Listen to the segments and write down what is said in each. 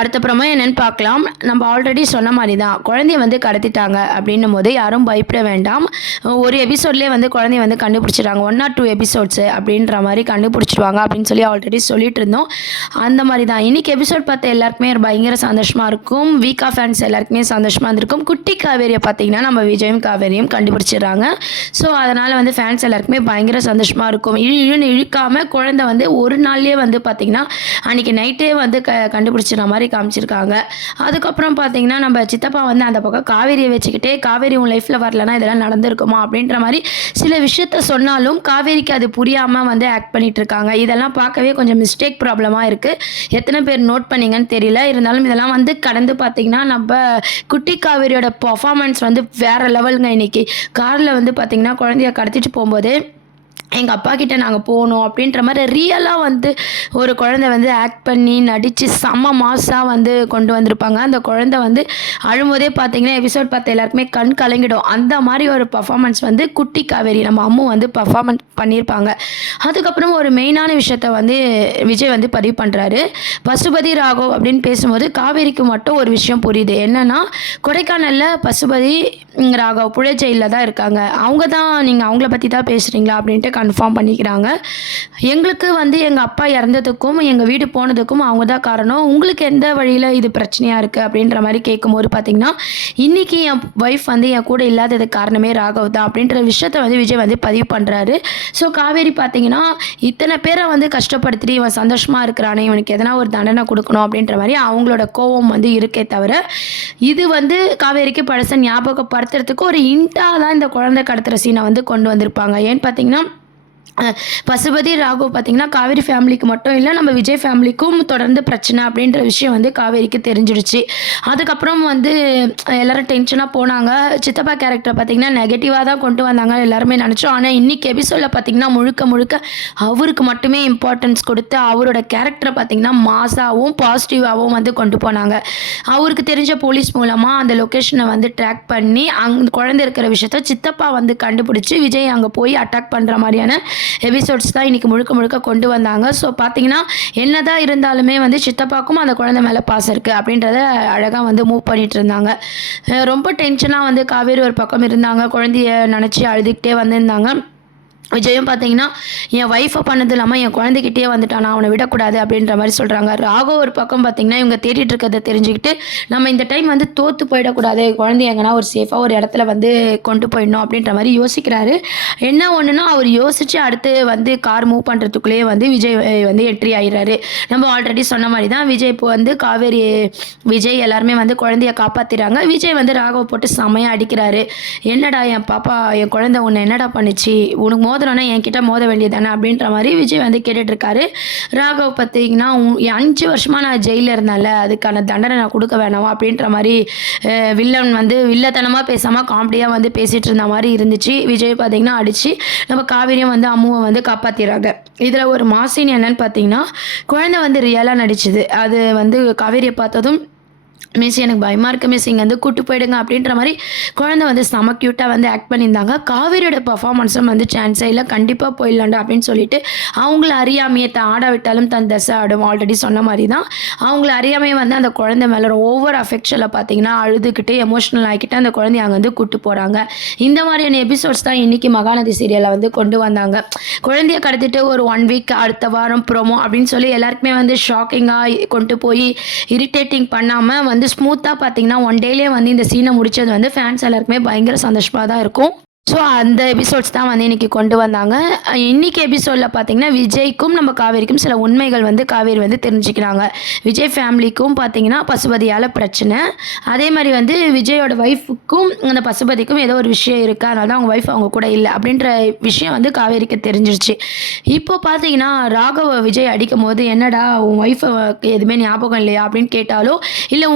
அடுத்த ப்ரோமோ என்னன்னு பார்க்கலாம். நம்ம ஆல்ரெடி சொன்ன மாரி தான். குழந்தைய வந்து கடத்திட்டாங்க அப்படின்னும்போது யாரும் பயப்பட வேண்டாம். ஒரு எபிசோட்லேயே வந்து குழந்தைய வந்து கண்டுபிடிச்சிடுறாங்க. 1 ஆர் 2 எபிசோட்ஸு அப்படின்ற மாரி கண்டுபிடிச்சிடுவாங்க அப்படின்னு சொல்லி ஆல்ரெடி சொல்லிட்டு இருந்தோம். அந்த மாரி தான். இன்னைக்கு எபிசோட் பார்த்த எல்லாருக்குமே பயங்கர சந்தோஷமா இருக்கும். வீக்கா ஃபேன்ஸ் எல்லாருக்குமே சந்தோஷமா இருந்திருக்கும். குட்டி காவேரியை பார்த்தீங்கன்னா நம்ம விஜயும் காவேரியும் கண்டுபிடிச்சிடுறாங்க. ஸோ அதனால் வந்து ஃபேன்ஸ் எல்லாருக்குமே பயங்கர சந்தோஷமா இருக்கும். இழுன்னு இழுக்காம குழந்தை வந்து ஒரு நாள்லேயே வந்து பார்த்தீங்கன்னா அன்றைக்கி நைட்டே வந்து கண்டுபிடிச்சிடுற மாதிரி காமிச்சிருக்காங்க. அதுக்கப்புறம் பார்த்தீங்கன்னா நம்ம சித்தப்பா வந்து அந்த பக்கம் காவேரியை வச்சுக்கிட்டே காவேரி உன் லைஃப்பில் வரலன்னா இதெல்லாம் நடந்திருக்குமா அப்படின்ற மாதிரி சில விஷயத்த சொன்னாலும் காவேரிக்கு அது புரியாமல் வந்து ஆக்ட் பண்ணிட்டு இருக்காங்க. இதெல்லாம் பார்க்கவே கொஞ்சம் மிஸ்டேக் ப்ராப்ளமாக இருக்குது. எத்தனை பேர் நோட் பண்ணீங்கன்னு தெரியல. இருந்தாலும் இதெல்லாம் வந்து கடந்து பார்த்தீங்கன்னா நம்ம குட்டி காவேரியோட பர்ஃபார்மன்ஸ் வந்து வேறு லெவலுங்க. இன்னைக்கு காரில் வந்து பார்த்தீங்கன்னா குழந்தைய கடத்திட்டு போகும்போது எங்கள் அப்பா கிட்ட நாங்கள் போகணும் அப்படின்ற மாதிரி ரியலாக வந்து ஒரு குழந்தை வந்து ஆக்ட் பண்ணி நடித்து செம்ம மாஸாக வந்து கொண்டு வந்திருப்பாங்க. அந்த குழந்தை வந்து அழும்போதே பார்த்தீங்கன்னா எபிசோட் பார்த்த எல்லாருக்குமே கண் கலங்கிடும். அந்த மாதிரி ஒரு பர்ஃபார்மன்ஸ் வந்து குட்டி காவேரி நம்ம அம்மு வந்து பர்ஃபார்மன்ஸ் பண்ணியிருப்பாங்க. அதுக்கப்புறம் ஒரு மெயினான விஷயத்த வந்து விஜய் வந்து பதிவு பண்ணுறாரு. பசுபதி ராகவ் அப்படின்னு பேசும்போது காவேரிக்கு மட்டும் ஒரு விஷயம் புரியுது. என்னென்னா கொடைக்கானலில் பசுபதி ராகவ் புழை ஜெயிலில் தான் இருக்காங்க. அவங்க தான் நீங்கள் அவங்கள பற்றி தான் பேசுகிறீங்களா அப்படின்ட்டு கன்ஃபார்ம் பண்ணிக்கிறாங்க. எங்களுக்கு வந்து எங்கள் அப்பா இறந்ததுக்கும் எங்கள் வீடு போனதுக்கும் அவங்க தான் காரணம். உங்களுக்கு எந்த வழியில் இது பிரச்சனையாக இருக்குது அப்படின்ற மாதிரி கேட்கும்போது பார்த்தீங்கன்னா இன்றைக்கி என் ஒய்ஃப் வந்து என் கூட இல்லாததுக்கு காரணமே ராகவ் தான் அப்படின்ற விஷயத்த வந்து விஜய் வந்து பதிவு பண்ணுறாரு. ஸோ காவேரி பார்த்தீங்கன்னா இத்தனை பேரை வந்து கஷ்டப்படுத்திட்டு இவன் சந்தோஷமாக இருக்கிறானே இவனுக்கு எதனா ஒரு தண்டனை கொடுக்கணும் அப்படின்ற மாதிரி அவங்களோட கோபம் வந்து இருக்கே தவிர இது வந்து காவேரிக்கு பழச ஞாபகப்படுத்துறதுக்கு ஒரு இன்ட்டாக தான் இந்த குழந்தை கடத்துகிற சீனை வந்து கொண்டு வந்திருப்பாங்க. ஏன்னு பார்த்தீங்கன்னா பசுபதி ராகவ் பார்த்திங்கன்னா காவேரி ஃபேமிலிக்கு மட்டும் இல்லை நம்ம விஜய் ஃபேமிலிக்கும் தொடர்ந்து பிரச்சனை அப்படின்ற விஷயம் வந்து காவேரிக்கு தெரிஞ்சிடுச்சு. அதுக்கப்புறம் வந்து எல்லோரும் டென்ஷனாக போனாங்க. சித்தப்பா கேரக்டரை பார்த்திங்கன்னா நெகட்டிவாக தான் கொண்டு வந்தாங்க எல்லாருமே நினச்சோம். ஆனால் இன்றைக்கி எபிசோடில் பார்த்திங்கன்னா முழுக்க அவருக்கு மட்டுமே இம்பார்ட்டன்ஸ் கொடுத்து அவரோட கேரக்டரை பார்த்திங்கன்னா மாஸாகவும் பாசிட்டிவாகவும் வந்து கொண்டு போனாங்க. அவருக்கு தெரிஞ்ச போலீஸ் மூலமாக அந்த லொக்கேஷனை வந்து ட்ராக் பண்ணி அங்கே குழந்தை இருக்கிற விஷயத்த சித்தப்பா வந்து கண்டுபிடிச்சி விஜய் அங்கே போய் அட்டாக் பண்ணுற மாதிரியான எபிசோட்ஸ் தான் இன்றைக்கி முழுக்க கொண்டு வந்தாங்க. ஸோ பார்த்தீங்கன்னா என்னதான் இருந்தாலுமே வந்து சித்தப்பாக்கும் அந்த குழந்தை மேலே பாசம் இருக்குது அப்படின்றத அழகாக வந்து மூவ் பண்ணிகிட்டு இருந்தாங்க. ரொம்ப டென்ஷனாக வந்து காவேரி ஒரு பக்கம் இருந்தாங்க. குழந்தைய நினச்சி அழுதுகிட்டே வந்திருந்தாங்க. விஜயும் பார்த்தீங்கன்னா என் ஒய்ஃபை பண்ணது இல்லாமல் என் குழந்தைகிட்டே வந்துட்டான், அவனை விடக்கூடாது அப்படின்ற மாதிரி சொல்கிறாங்க. ராகவ் ஒரு பக்கம் பார்த்திங்கன்னா இவங்க தேடிட்டு இருக்கிறத தெரிஞ்சுக்கிட்டு நம்ம இந்த டைம் வந்து தோற்று போயிடக்கூடாது, குழந்தைய எங்கன்னா ஒரு சேஃபாக ஒரு இடத்துல வந்து கொண்டு போயிடணும் அப்படின்ற மாதிரி யோசிக்கிறாரு. என்ன ஒன்றுனா அவர் யோசித்து அடுத்து வந்து கார் மூவ் பண்ணுறதுக்குள்ளேயே வந்து விஜய் வந்து என்ட்ரி ஆகிடுறாரு. நம்ம ஆல்ரெடி சொன்ன மாதிரி தான் விஜய் இப்போ வந்து காவேரி விஜய் எல்லாருமே வந்து குழந்தைய காப்பாற்றிறாங்க. விஜய் வந்து ராகவ் போட்டு செமையாக அடிக்கிறாரு. என்னடா என் பாப்பா என் குழந்தை உன்னை என்னடா பண்ணிச்சு, உனக்கு மோதுறோன்னா என்கிட்ட மோத வேண்டியதானே அப்படின்ற மாதிரி விஜய் வந்து கேட்டுட்ருக்காரு. ராகவ் பார்த்தீங்கன்னா 5 வருஷமாக நான் ஜெயிலில் இருந்தேன்ல அதுக்கான தண்டனை நான் கொடுக்க வேணாமா அப்படின்ற மாதிரி வில்லன் வந்து வில்லத்தனமாக பேசாமல் காமெடியாக வந்து பேசிகிட்டு இருந்த மாதிரி இருந்துச்சு. விஜய் பார்த்தீங்கன்னா அடித்து நம்ம காவேரியும் வந்து அம்முவை வந்து காப்பாற்றிடுறாங்க. இதில் ஒரு மாசின் என்னன்னு பார்த்தீங்கன்னா குழந்தை வந்து ரியலாக நடிச்சுது. அது வந்து காவேரியை பார்த்ததும் மிஸ் எனக்கு பயமாக இருக்குது மிஸ் இங்கே வந்து கூட்டு போயிடுங்க அப்படின்ற மாதிரி குழந்தை வந்து செம க்யூட்டாக வந்து ஆக்ட் பண்ணியிருந்தாங்க. காவேரியோட பர்ஃபார்மன்ஸும் வந்து சான்ஸே இல்லை, கண்டிப்பாக போயிடலாண்டா அப்படின்னு சொல்லிட்டு அவங்கள அறியாமையே ஆட விட்டாலும் தன் தசை ஆடும் ஆல்ரெடி சொன்ன மாதிரி தான் அவங்கள அறியாமையே வந்து அந்த குழந்தை மேலே ஓவர் அஃபெக்ஷனில் பார்த்தீங்கன்னா அழுதுகிட்டு எமோஷ்னல் ஆகிக்கிட்டு அந்த குழந்தைய அங்கே வந்து கூட்டு போகிறாங்க. இந்த மாதிரியான எபிசோட்ஸ் தான் இன்றைக்கி மகாநதி சீரியலில் வந்து கொண்டு வந்தாங்க. குழந்தைய கடத்திட்டு ஒரு 1 வீக் அடுத்த வாரம் ப்ரோமோ அப்படின்னு சொல்லி எல்லாருக்குமே வந்து ஷாக்கிங்காக கொண்டு போய் இரிட்டேட்டிங் பண்ணாமல் வந்து ஸ்மூத்தாக பார்த்தீங்கன்னா 1 டேலேயே வந்து இந்த சீனை முடிச்சது வந்து ஃபேன்ஸ் எல்லாருக்குமே பயங்கர சந்தோஷமாக தான் இருக்கும். ஸோ அந்த எபிசோட்ஸ் தான் வந்து இன்றைக்கி கொண்டு வந்தாங்க. இன்றைக்கி எபிசோடில் பார்த்திங்கன்னா விஜய்க்கும் நம்ம காவேரிக்கும் சில உண்மைகள் வந்து காவேரி வந்து தெரிஞ்சுக்கிறாங்க. விஜய் ஃபேமிலிக்கும் பார்த்திங்கன்னா பசுபதியால் பிரச்சனை, அதே மாதிரி வந்து விஜயோட ஒய்ஃபுக்கும் அந்த பசுபதிக்கும் ஏதோ ஒரு விஷயம் இருக்குது, அதனால தான் அவங்க ஒய்ஃப் அவங்க கூட இல்லை அப்படின்ற விஷயம் வந்து காவேரிக்கு தெரிஞ்சிருச்சு. இப்போ பார்த்தீங்கன்னா ராகவ விஜய் அடிக்கும் போது என்னடா உன் ஒய்ஃபை எதுவுமே ஞாபகம் இல்லையா அப்படின்னு கேட்டாலோ இல்லை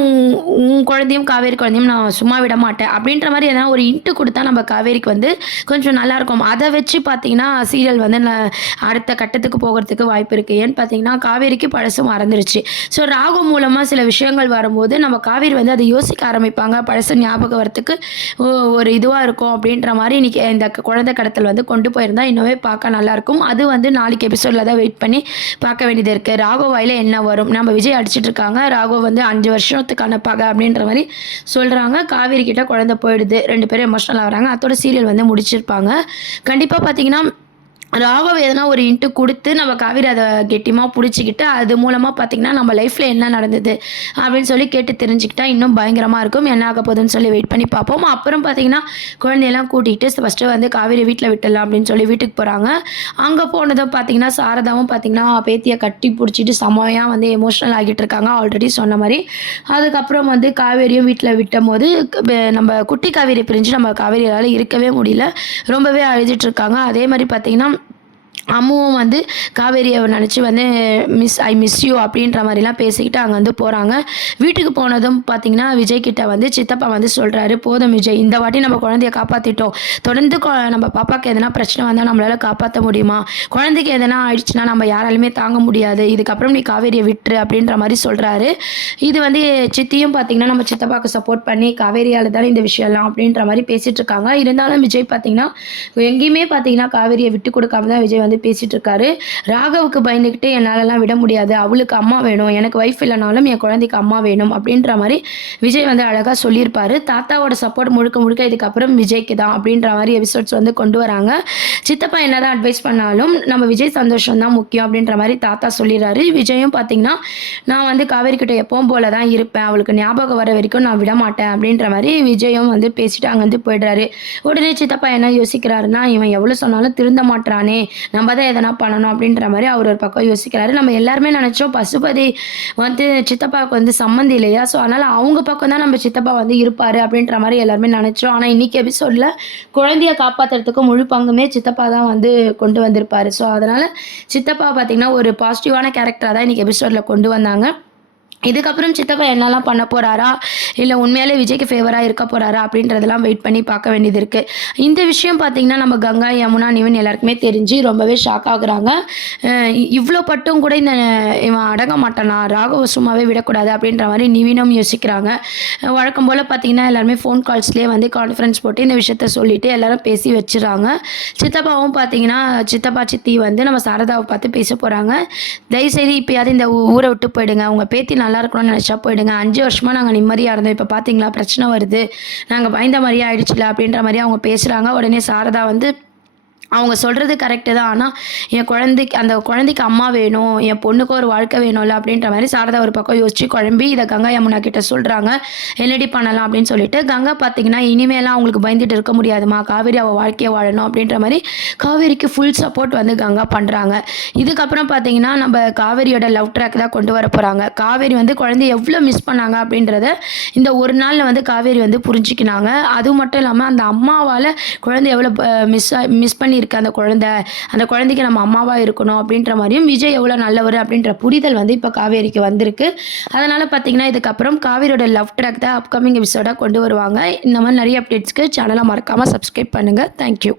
உன் குழந்தையும் காவேரி குழந்தையும் நான் சும்மா விட மாட்டேன் அப்படின்ற மாதிரி எதனா ஒரு இன்ட்டு கொடுத்தா நம்ம காவேரிக்கு வந்து கொஞ்சம் நல்லாயிருக்கும். அதை வச்சு பார்த்தீங்கன்னா சீரியல் வந்து அடுத்த கட்டத்துக்கு போகறதுக்கு வாய்ப்பு இருக்குது. ஏன்னு பார்த்தீங்கன்னா காவேரிக்கு பழசு மறந்துருச்சு. ஸோ ராகு மூலமாக சில விஷயங்கள் வரும்போது நம்ம காவேரி வந்து அதை யோசிக்க ஆரம்பிப்பாங்க. பழசு ஞாபகம் வரத்துக்கு ஒரு இதுவாக இருக்கும் அப்படின்ற மாதிரி இன்னைக்கு இந்த குழந்தை கடத்தல் வந்து கொண்டு போயிருந்தா இன்னுமே பார்க்க நல்லாயிருக்கும். அது வந்து நாளைக்கு எபிசோடில் தான் வெயிட் பண்ணி பார்க்க வேண்டியது இருக்குது. ராகவ் வாயில என்ன வரும்? நம்ம விஜய் அடிச்சிட்டு இருக்காங்க. ராகவ் வந்து 5 வருஷத்துக்கான பகை அப்படின்ற மாதிரி சொல்கிறாங்க. காவேரி கிட்ட குழந்தை போயிடுது. 2 பேரும் எமோஷனல் ஆகிறாங்க. அதோட சீரியல் வந்து முடிச்சிருப்பாங்க. கண்டிப்பாக பார்த்தீங்கன்னா ராகவ் எதனா ஒரு இன்ட்டு கொடுத்து நம்ம காவேரி அதை கெட்டியமாக பிடிச்சிக்கிட்டு அது மூலமாக பார்த்திங்கன்னா நம்ம லைஃப்பில் என்ன நடந்தது அப்படின்னு சொல்லி கேட்டு தெரிஞ்சுக்கிட்டா இன்னும் பயங்கரமாக இருக்கும். என்ன ஆக போகுதுன்னு சொல்லி வெயிட் பண்ணி பார்ப்போம். அப்புறம் பார்த்திங்கன்னா குழந்தையெல்லாம் கூட்டிகிட்டு ஃபஸ்ட்டு வந்து காவேரி வீட்டில் விட்டுடலாம் அப்படின்னு சொல்லி வீட்டுக்கு போகிறாங்க. அங்கே போனதும் பார்த்திங்கன்னா சாரதாவும் பார்த்திங்கன்னா பேத்தியை கட்டி பிடிச்சிட்டு செம்மையாக வந்து எமோஷ்னல் ஆகிட்டு இருக்காங்க ஆல்ரெடி சொன்ன மாதிரி. அதுக்கப்புறம் வந்து காவேரியும் வீட்டில் விட்டும் போது நம்ம குட்டி காவேரி பிரிஞ்சு நம்ம காவேரியால் இருக்கவே முடியல. ரொம்பவே அழுதுட்டு இருக்காங்க. அதே மாதிரி பார்த்திங்கன்னா அம்முவும் வந்து காவேரியை நினச்சி வந்து ஐ மிஸ் யூ அப்படின்ற மாதிரிலாம் பேசிக்கிட்டு அங்கே வந்து போகிறாங்க. வீட்டுக்கு போனதும் பார்த்திங்கன்னா விஜய் கிட்ட வந்து சித்தப்பா வந்து சொல்கிறாரு, போதும் விஜய், இந்த வாட்டி நம்ம குழந்தைய காப்பாற்றிட்டோம். தொடர்ந்து நம்ம பாப்பாவுக்கு எதனா பிரச்சனை வந்தால் நம்மளால் காப்பாற்ற முடியுமா? குழந்தைக்கு எதனா ஆயிடுச்சுன்னா நம்ம யாராலுமே தாங்க முடியாது. இதுக்கப்புறம் நீ காவேரியை விட்டுரு அப்படின்ற மாதிரி சொல்கிறாரு. இது வந்து சித்தியும் பார்த்திங்கன்னா நம்ம சித்தப்பாவுக்கு சப்போர்ட் பண்ணி காவேரியால் தானே இந்த விஷயம்லாம் அப்படின்ற மாதிரி பேசிகிட்டு இருக்காங்க. இருந்தாலும் விஜய் பார்த்திங்கன்னா எங்கேயுமே பார்த்திங்கன்னா காவேரியை விட்டு கொடுக்காம தான் விஜய் வந்து பேசிட்டு இருக்காரு. ராகவுக்கு பயந்துக்கிட்டு என்னாலலாம் விட முடியாது, அவளுக்கு அம்மா வேணும், எனக்கு ஒய்ஃப் இல்லைனாலும் என் குழந்தைக்கு அம்மா வேணும் அப்படின்ற மாதிரி விஜய் வந்து அழகாக சொல்லியிருப்பாரு. தாத்தாவோட சப்போர்ட் முழுக்க முழுக்க இதுக்கப்புறம் விஜய்க்கு தான் அப்படின்ற மாதிரி எபிசோட்ஸ் வந்து கொண்டு வராங்க. சித்தப்பா என்னதான் அட்வைஸ் பண்ணாலும் நம்ம விஜய் சந்தோஷம் தான் முக்கியம் அப்படின்ற மாதிரி தாத்தா சொல்லிடுறாரு. விஜயும் பார்த்தீங்கன்னா நான் வந்து காவேரி கிட்ட எப்பவும் போல தான் இருப்பேன், அவளுக்கு ஞாபகம் வர வரைக்கும் நான் விட மாட்டேன் அப்படின்ற மாதிரி விஜயும் வந்து பேசிட்டு அங்கேருந்து போயிடுறாரு. உடனே சித்தப்பா என்ன யோசிக்கிறாருன்னா, இவன் எவ்வளோ சொன்னாலும் திருந்த மாட்டானே, நம்ம தான் எதனா பண்ணணும் அப்படின்ற மாதிரி அவர் ஒரு பக்கம் யோசிக்கிறாரு. நம்ம எல்லாருமே நினச்சோம் பசுபதி வந்து சித்தப்பாவுக்கு வந்து சம்மந்தி இல்லையா, ஸோ அதனால் அவங்க பக்கம் தான் நம்ம சித்தப்பா வந்து இருப்பார் அப்படின்ற மாதிரி எல்லாருமே நினச்சோம். ஆனால் இன்றைக்கி எபிசோடில் குழந்தைய காப்பாற்றுறதுக்கு முழு பங்குமே சித்தப்பா தான் வந்து கொண்டு வந்திருப்பார். ஸோ அதனால் சித்தப்பா பார்த்திங்கன்னா ஒரு பாசிட்டிவான கேரக்டராக தான் இன்றைக்கி எபிசோடில் கொண்டு வந்தாங்க. இதுக்கப்புறம் சித்தப்பா என்னெல்லாம் பண்ண போகிறாரா, இல்லை உண்மையாலே விஜய்க்கு ஃபேவராக இருக்க போகிறாரா அப்படின்றதெல்லாம் வெயிட் பண்ணி பார்க்க வேண்டியது இருக்குது. இந்த விஷயம் பார்த்திங்கன்னா நம்ம கங்கா, யமுனா, நிவன் எல்லாருக்குமே தெரிஞ்சு ரொம்பவே ஷாக் ஆகுறாங்க. இவ்வளோ பட்டும் கூட இவன் அடங்க மாட்டானா, ராகவ சும்மாவே விடக்கூடாது அப்படின்ற மாதிரி நிவினும் யோசிக்கிறாங்க. வழக்கம் போல் பார்த்திங்கன்னா எல்லாருமே ஃபோன் கால்ஸ்லேயே வந்து கான்ஃபரன்ஸ் போட்டு இந்த விஷயத்த சொல்லிவிட்டு எல்லாரும் பேசி வச்சுறாங்க. சித்தப்பாவும் பார்த்திங்கன்னா சித்தப்பா சித்தி வந்து நம்ம சாரதாவை பார்த்து பேச போகிறாங்க. தயவுசெய்து இப்போயாவது இந்த ஊரை விட்டு போயிடுங்க, உங்கள் பேத்தி நல்லா இருக்கணும்னு நினச்சா போயிடுங்க. 5 வருஷமாக நாங்கள் நிம்மதியாக இருந்தோம், இப்போ பார்த்தீங்களா பிரச்சனை வருது, நாங்கள் பயந்த மாதிரியே ஆயிடுச்சுல அப்படின்ற மாதிரி அவங்க பேசுகிறாங்க. உடனே சாரதா வந்து அவங்க சொல்கிறது கரெக்டு தான், ஆனால் என் அந்த குழந்தைக்கு அம்மா வேணும், என் பொண்ணுக்கு ஒரு வாழ்க்கை வேணும்ல அப்படின்ற மாதிரி சாரதா ஒரு பக்கம் யோசிச்சு குழம்பி இதை கங்கா யமுனா கிட்ட சொல்கிறாங்க. என்னடி பண்ணலாம் அப்படின்னு சொல்லிட்டு கங்கா பார்த்தீங்கன்னா இனிமேலாம் அவங்களுக்கு பயந்துட்டு இருக்க முடியாதுமா, காவேரி அவள் வாழ்க்கையை வாழணும் அப்படின்ற மாதிரி காவேரிக்கு ஃபுல் சப்போர்ட் வந்து கங்கா பண்ணுறாங்க. இதுக்கப்புறம் பார்த்தீங்கன்னா நம்ம காவேரியோட லவ் ட்ராக் தான் கொண்டு வர போகிறாங்க. காவேரி வந்து குழந்தைய எவ்வளோ மிஸ் பண்ணாங்க அப்படின்றத இந்த ஒரு நாளில் வந்து காவேரி வந்து புரிஞ்சுக்கினாங்க. அது மட்டும் இல்லாமல் அந்த அம்மாவால் குழந்தை எவ்வளோ மிஸ் பண்ணி இருக்கு அந்த குழந்தைக்கு நம்ம அம்மாவாக இருக்கணும் அப்படின்ற மாதிரியும் விஜய் எவ்வளோ நல்லவர் அப்படின்ற புரிதல் வந்து இப்போ காவேரிக்கு வந்திருக்கு. அதனால் பார்த்தீங்கன்னா இதுக்கப்புறம் காவேரியோட லவ் ட்ராக் தான் அப்கமிங் எபிசோடாக கொண்டு வருவாங்க. இந்த மாதிரி நிறைய அப்டேட்ஸ்க்கு சேனலை மறக்காமல் சப்ஸ்கிரைப் பண்ணுங்கள். தேங்க்யூ.